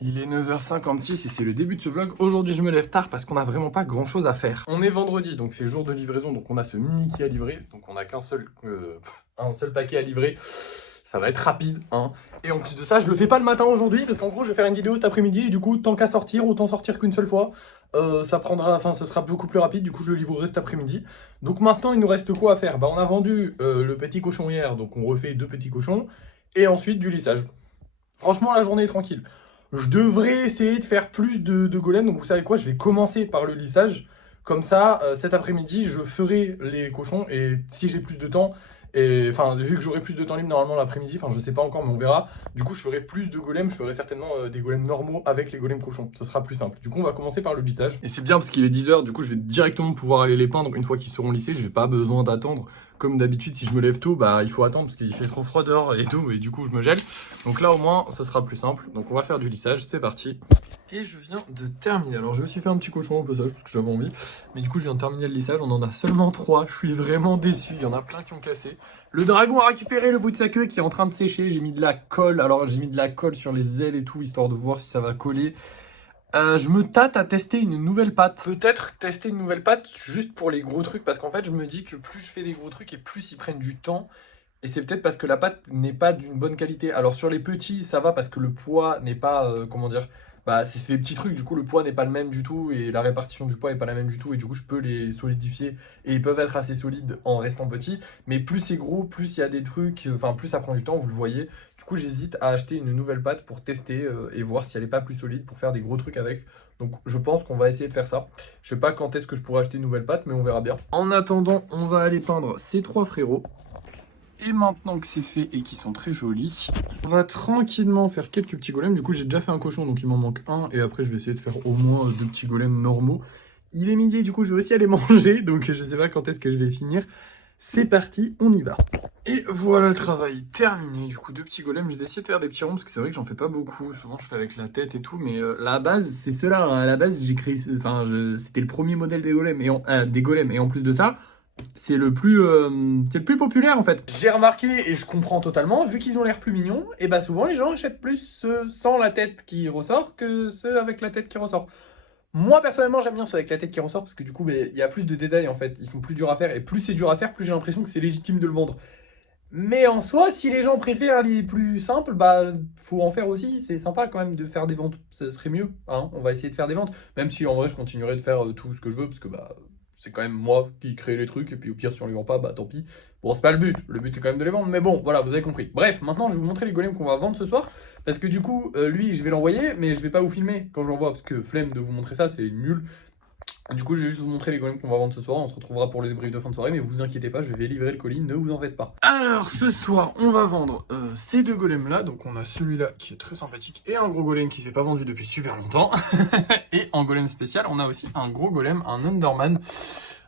Il est 9h56 et c'est le début de ce vlog. Aujourd'hui, je me lève tard parce qu'on n'a vraiment pas grand chose à faire. On est vendredi, donc c'est jour de livraison, donc on a ce mini qui a livré. Donc on n'a qu'un seul, un seul paquet à livrer. Ça va être rapide, hein. Et en plus de ça, je le fais pas le matin aujourd'hui parce qu'en gros, je vais faire une vidéo cet après-midi et du coup, tant qu'à sortir, autant sortir qu'une seule fois. Ça prendra, enfin, ce sera beaucoup plus rapide. Du coup, je le livrerai cet après-midi. Donc maintenant, il nous reste quoi à faire? Bah, on a vendu le petit cochon hier, donc on refait 2 petits cochons et ensuite du lissage. Franchement, la journée est tranquille. Je devrais essayer de faire plus de golems. Donc, vous savez quoi? Je vais commencer par le lissage. Comme ça, cet après-midi, je ferai les cochons. Et si j'ai plus de temps, et enfin, vu que j'aurai plus de temps libre normalement l'après-midi, enfin, je sais pas encore, mais on verra. Du coup, je ferai plus de golems. Je ferai certainement des golems normaux avec les golems cochons. Ce sera plus simple. Du coup, on va commencer par le lissage. Et c'est bien parce qu'il est 10h. Du coup, je vais directement pouvoir aller les peindre une fois qu'ils seront lissés. Je n'ai pas besoin d'attendre. Comme d'habitude, si je me lève tôt, bah, il faut attendre parce qu'il fait trop froid dehors et tout. Et du coup, je me gèle. Donc là, au moins, ce sera plus simple. Donc on va faire du lissage, c'est parti. Et je viens de terminer. Alors je me suis fait un petit cochon au passage parce que j'avais envie. Mais du coup, je viens de terminer le lissage. On en a seulement 3. Je suis vraiment déçu. Il y en a plein qui ont cassé. Le dragon a récupéré le bout de sa queue qui est en train de sécher. J'ai mis de la colle. Alors j'ai mis de la colle sur les ailes et tout, histoire de voir si ça va coller. Je me tâte à tester une nouvelle pâte. Peut-être tester une nouvelle pâte juste pour les gros trucs. Parce qu'en fait, je me dis que plus je fais des gros trucs et plus ils prennent du temps. Et c'est peut-être parce que la pâte n'est pas d'une bonne qualité. Alors sur les petits, ça va parce que le poids n'est pas, comment dire, bah c'est des petits trucs, du coup le poids n'est pas le même du tout et la répartition du poids n'est pas la même du tout et du coup je peux les solidifier et ils peuvent être assez solides en restant petits. Mais plus c'est gros, plus il y a des trucs, enfin plus ça prend du temps, vous le voyez. Du coup j'hésite à acheter une nouvelle pâte pour tester et voir si elle n'est pas plus solide pour faire des gros trucs avec. Donc je pense qu'on va essayer de faire ça. Je sais pas quand est-ce que je pourrai acheter une nouvelle pâte, mais on verra bien. En attendant, on va aller peindre ces 3 frérots. Et maintenant que c'est fait et qu'ils sont très jolis, on va tranquillement faire quelques petits golems. Du coup, j'ai déjà fait un cochon, donc il m'en manque un. Et après, je vais essayer de faire au moins 2 petits golems normaux. Il est midi, du coup, je vais aussi aller manger. Donc, je sais pas quand est-ce que je vais finir. C'est parti, on y va. Et voilà le travail terminé. Du coup, 2 petits golems. J'ai décidé de faire des petits ronds parce que c'est vrai que j'en fais pas beaucoup. Souvent, je fais avec la tête et tout. Mais la base, c'est cela. À la base, j'ai créé. Enfin, c'était le premier modèle des golems. Des golems. Et en plus de ça, c'est le plus populaire en fait. J'ai remarqué et je comprends totalement, vu qu'ils ont l'air plus mignons, et bah souvent les gens achètent plus ceux sans la tête qui ressort que ceux avec la tête qui ressort. Moi personnellement j'aime bien ceux avec la tête qui ressort parce que du coup il y a plus de détails en fait, ils sont plus durs à faire et plus c'est dur à faire, plus j'ai l'impression que c'est légitime de le vendre. Mais en soi, si les gens préfèrent les plus simples, bah faut en faire aussi, c'est sympa quand même de faire des ventes, ça serait mieux, hein. On va essayer de faire des ventes, même si en vrai je continuerai de faire tout ce que je veux parce que bah c'est quand même moi qui crée les trucs et puis au pire si on les vend pas, bah tant pis. Bon, c'est pas le but c'est quand même de les vendre, mais bon, voilà, vous avez compris. Bref, maintenant je vais vous montrer les golems qu'on va vendre ce soir parce que du coup, lui je vais l'envoyer, mais je vais pas vous filmer quand je l'envoie parce que flemme de vous montrer ça, c'est nul. Du coup, je vais juste vous montrer les golems qu'on va vendre ce soir. On se retrouvera pour le débrief de fin de soirée, mais vous inquiétez pas, je vais livrer le colis, ne vous en faites pas. Alors, ce soir, on va vendre ces 2 golems-là. Donc, on a celui-là qui est très sympathique et un gros golem qui s'est pas vendu depuis super longtemps. Et en golem spécial, on a aussi un gros golem, un Underman.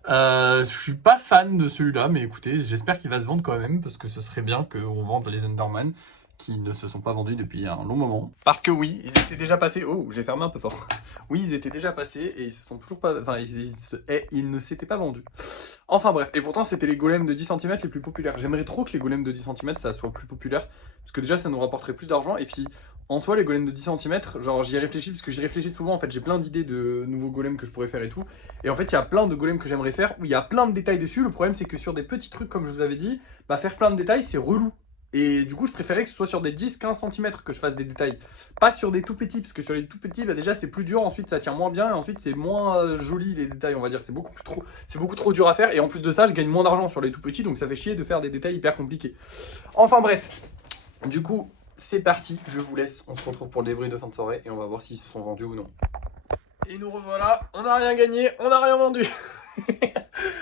Je suis pas fan de celui-là, mais écoutez, j'espère qu'il va se vendre quand même, parce que ce serait bien qu'on vende les Underman qui ne se sont pas vendus depuis un long moment. Parce que oui, ils étaient déjà passés. Oh, j'ai fermé un peu fort. Oui, ils étaient déjà passés et ils se sont toujours pas. Enfin, ils ne s'étaient pas vendus. Enfin bref, et pourtant c'était les golems de 10 cm les plus populaires. J'aimerais trop que les golems de 10 cm ça soit plus populaire. Parce que déjà ça nous rapporterait plus d'argent. Et puis en soi, les golems de 10 cm, genre j'y ai réfléchi parce que j'y réfléchis souvent. En fait, j'ai plein d'idées de nouveaux golems que je pourrais faire et tout. Et en fait, il y a plein de golems que j'aimerais faire où il y a plein de détails dessus. Le problème, c'est que sur des petits trucs, comme je vous avais dit, bah faire plein de détails, c'est relou. Et du coup, je préférais que ce soit sur des 10-15 cm que je fasse des détails. Pas sur des tout petits, parce que sur les tout petits, bah déjà c'est plus dur, ensuite ça tient moins bien, et ensuite c'est moins joli les détails, on va dire. C'est beaucoup trop dur à faire, et en plus de ça, je gagne moins d'argent sur les tout petits, donc ça fait chier de faire des détails hyper compliqués. Enfin bref, du coup, c'est parti, je vous laisse. On se retrouve pour le débrief de fin de soirée, et on va voir s'ils se sont vendus ou non. Et nous revoilà, on n'a rien gagné, on n'a rien vendu.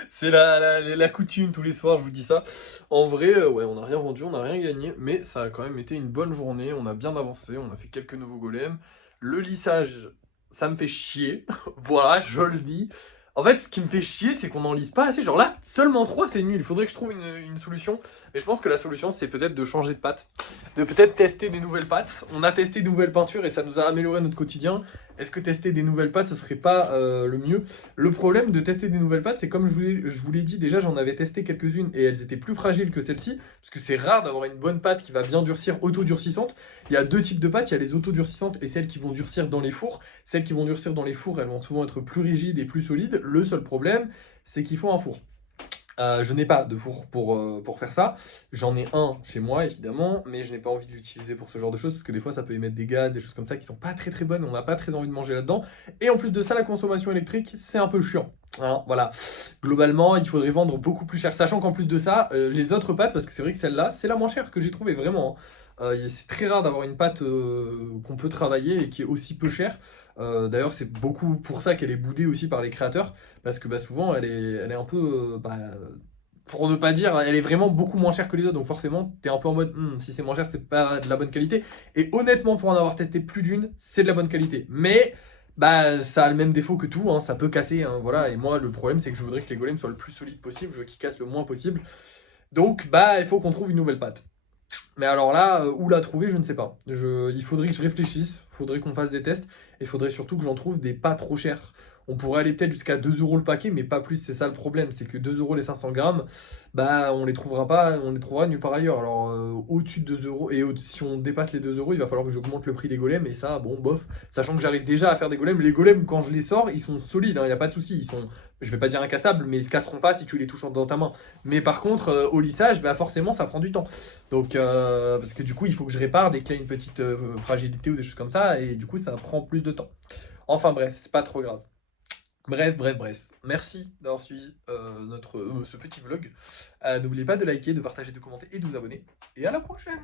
C'est la coutume, tous les soirs je vous dis ça. En vrai, ouais, on n'a rien vendu, on n'a rien gagné, mais ça a quand même été une bonne journée, on a bien avancé, on a fait quelques nouveaux golems. Le lissage, ça me fait chier, voilà, je le dis. En fait, ce qui me fait chier, c'est qu'on n'en lisse pas assez. Genre là, seulement 3, c'est nul. Il faudrait que je trouve une solution. Mais je pense que la solution, c'est peut-être de changer de pâte, de peut-être tester des nouvelles pâtes. On a testé de nouvelles peintures et ça nous a amélioré notre quotidien. Est-ce que tester des nouvelles pâtes, ce serait pas le mieux? Le problème de tester des nouvelles pâtes, c'est comme je vous l'ai dit, déjà j'en avais testé quelques-unes et elles étaient plus fragiles que celles-ci, parce que c'est rare d'avoir une bonne pâte qui va bien durcir, auto-durcissante. Il y a deux types de pâtes, il y a les auto-durcissantes et celles qui vont durcir dans les fours. Celles qui vont durcir dans les fours, elles vont souvent être plus rigides et plus solides. Le seul problème, c'est qu'il faut un four. Je n'ai pas de four pour faire ça. J'en ai un chez moi, évidemment, mais je n'ai pas envie de l'utiliser pour ce genre de choses, parce que des fois, ça peut émettre des gaz, des choses comme ça, qui sont pas très très bonnes, on n'a pas très envie de manger là-dedans. Et en plus de ça, la consommation électrique, c'est un peu chiant. Hein, voilà. Globalement, il faudrait vendre beaucoup plus cher. Sachant qu'en plus de ça, les autres pâtes, parce que c'est vrai que celle-là, c'est la moins chère que j'ai trouvée, vraiment. Hein. C'est très rare d'avoir une pâte qu'on peut travailler et qui est aussi peu chère. D'ailleurs, c'est beaucoup pour ça qu'elle est boudée aussi par les créateurs, parce que bah, souvent, elle est un peu, pour ne pas dire, elle est vraiment beaucoup moins chère que les autres, donc forcément, t'es un peu en mode, si c'est moins cher, c'est pas de la bonne qualité. Et honnêtement, pour en avoir testé plus d'une, c'est de la bonne qualité. Mais bah, ça a le même défaut que tout, hein, ça peut casser, hein, voilà. Et moi, le problème, c'est que je voudrais que les golems soient le plus solides possible, je veux qu'ils cassent le moins possible. Donc, bah, il faut qu'on trouve une nouvelle pâte. Mais alors là, où la trouver, je ne sais pas. Il faudrait que je réfléchisse, il faudrait qu'on fasse des tests, et il faudrait surtout que j'en trouve des pas trop chers. On pourrait aller peut-être jusqu'à 2 euros le paquet, mais pas plus, c'est ça le problème, c'est que 2 euros les 500 grammes, bah on les trouvera pas, on les trouvera nulle part ailleurs. Alors au-dessus de 2 euros, et si on dépasse les 2 euros, il va falloir que j'augmente le prix des golems, et ça, bon, bof. Sachant que j'arrive déjà à faire des golems, les golems, quand je les sors, ils sont solides, il n'y a pas de souci, ils sont, je vais pas dire incassables, mais ils se casseront pas si tu les touches dans ta main. Mais par contre, au lissage, bah forcément, ça prend du temps. Donc, parce que du coup, il faut que je répare dès qu'il y a une petite fragilité ou des choses comme ça, et du coup, ça prend plus de temps. Enfin bref, c'est pas trop grave. Bref. Merci d'avoir suivi ce petit vlog. N'oubliez pas de liker, de partager, de commenter et de vous abonner. Et à la prochaine!